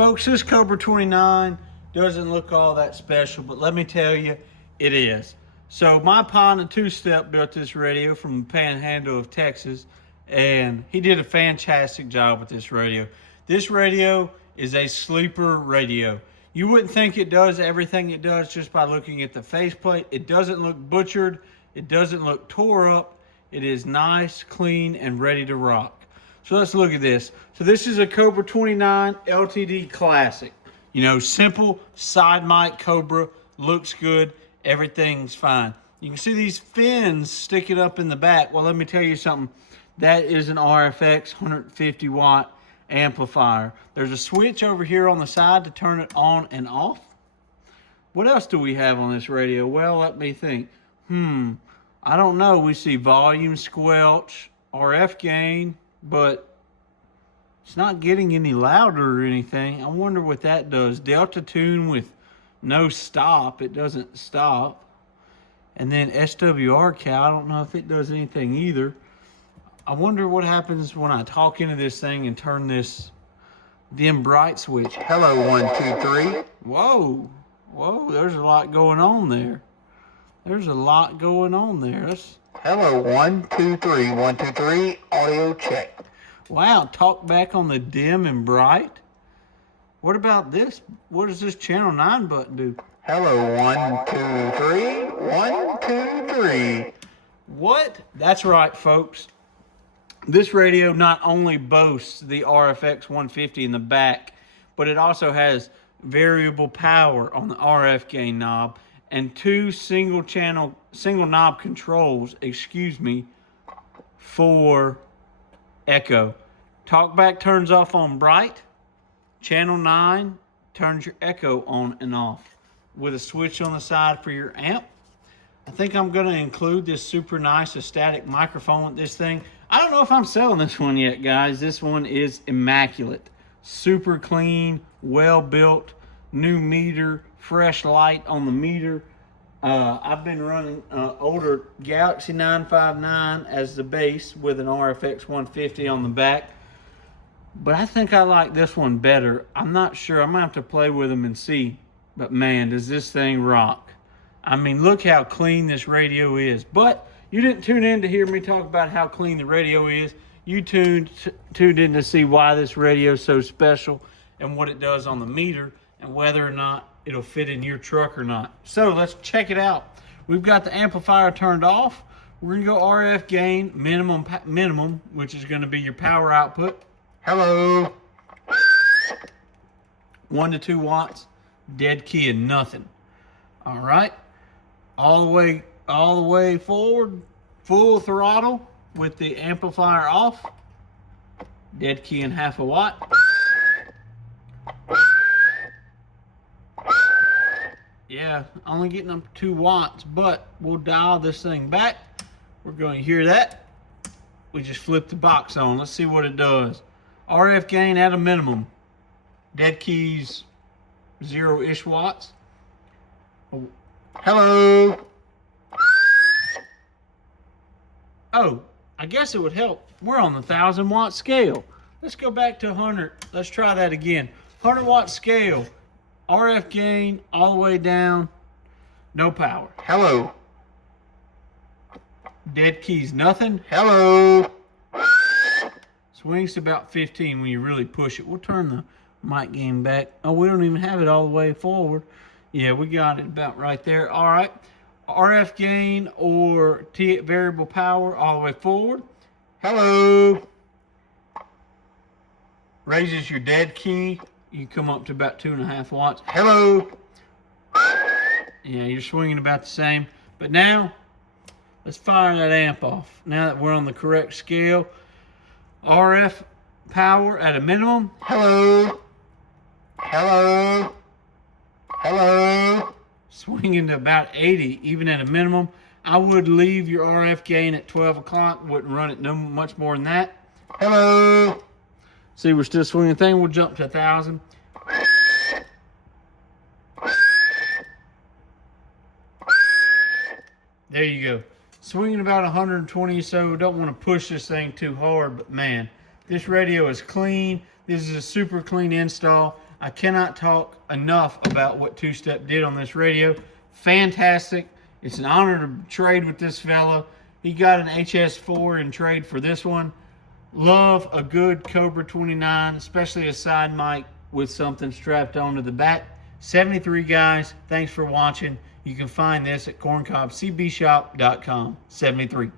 Folks, this Cobra 29 doesn't look all that special, but let me tell you, it is. So my partner two-step built this radio from the panhandle of Texas, and he did a fantastic job with this radio. This radio is a sleeper radio. You wouldn't think it does everything it does just by looking at the faceplate. It doesn't look butchered. It doesn't look tore up. It is nice, clean, and ready to rock. So let's look at this. So this is a Cobra 29 LTD Classic. You know, simple side mic Cobra, looks good, everything's fine. You can see these fins sticking up in the back. Well, let me tell you something. That is an RFX 150 watt amplifier. There's a switch over here on the side to turn it on and off. What else do we have on this radio? Well, let me think. I don't know. We see volume, squelch, RF gain, but it's not getting any louder or anything. I wonder what that does. Delta tune with no stop. It doesn't stop. And then SWR cal. I don't know if it does anything either. I wonder what happens when I talk into this thing and turn this dim bright switch. Hello, 1, 2, 3. Whoa, there's a lot going on there. Hello, 1, 2, 3. 1, 2, 3. Audio check. Wow, talk back on the dim and bright. What about this? What does this channel 9 button do? Hello, 1, 2, 3. 1, 2, 3. What? That's right, folks. This radio not only boasts the RFX 150 in the back, but it also has variable power on the RF gain knob and two single knob controls, for echo. Talkback turns off on bright. Channel 9 turns your echo on and off with a switch on the side for your amp. I think I'm going to include this super nice static microphone with this thing. I don't know if I'm selling this one yet, guys. This one is immaculate. Super clean, well built, new meter, fresh light on the meter. I've been running older Galaxy 959 as the base with an RFX 150 on the back. But I think I like this one better. I'm not sure. I'm going to have to play with them and see. But man, does this thing rock. I mean, look how clean this radio is. But you didn't tune in to hear me talk about how clean the radio is. You tuned in to see why this radio is so special and what it does on the meter and whether or not it'll fit in your truck or not. So let's check it out. We've got the amplifier turned off. We're going to go RF gain minimum, which is going to be your power output. Hello. 1 to 2 watts, dead key and nothing. All right. All the way forward, full throttle with the amplifier off. Dead key and half a watt. Yeah, only getting up to 2 watts, but we'll dial this thing back. We're going to hear that. We just flip the box on. Let's see what it does. RF gain at a minimum. Dead keys 0-ish watts. Hello. Oh, I guess it would help. We're on the 1,000-watt scale. Let's go back to 100. Let's try that again. 100-watt scale. RF gain all the way down. No power. Hello. Dead keys, nothing. Hello. Swings to about 15 when you really push it. We'll turn the mic gain back. Oh, we don't even have it all the way forward. Yeah, we got it about right there. All right. RF gain or variable power all the way forward. Hello. Raises your dead key. You come up to about 2.5 watts. Hello. Yeah, you're swinging about the same. But now, let's fire that amp off. Now that we're on the correct scale. RF power at a minimum. Hello. Hello. Hello. Swinging to about 80, even at a minimum. I would leave your RF gain at 12 o'clock. Wouldn't run it no much more than that. Hello. See, we're still swinging the thing. We'll jump to 1,000. There you go. Swinging about 120, so don't want to push this thing too hard, but man, this radio is clean. This is a super clean install. I cannot talk enough about what Two Step did on this radio. Fantastic. It's an honor to trade with this fella. He got an HS4 in trade for this one. Love a good Cobra 29, especially a side mic with something strapped onto the back. 73 guys, thanks for watching. You can find this at corncobcbshop.com. 73.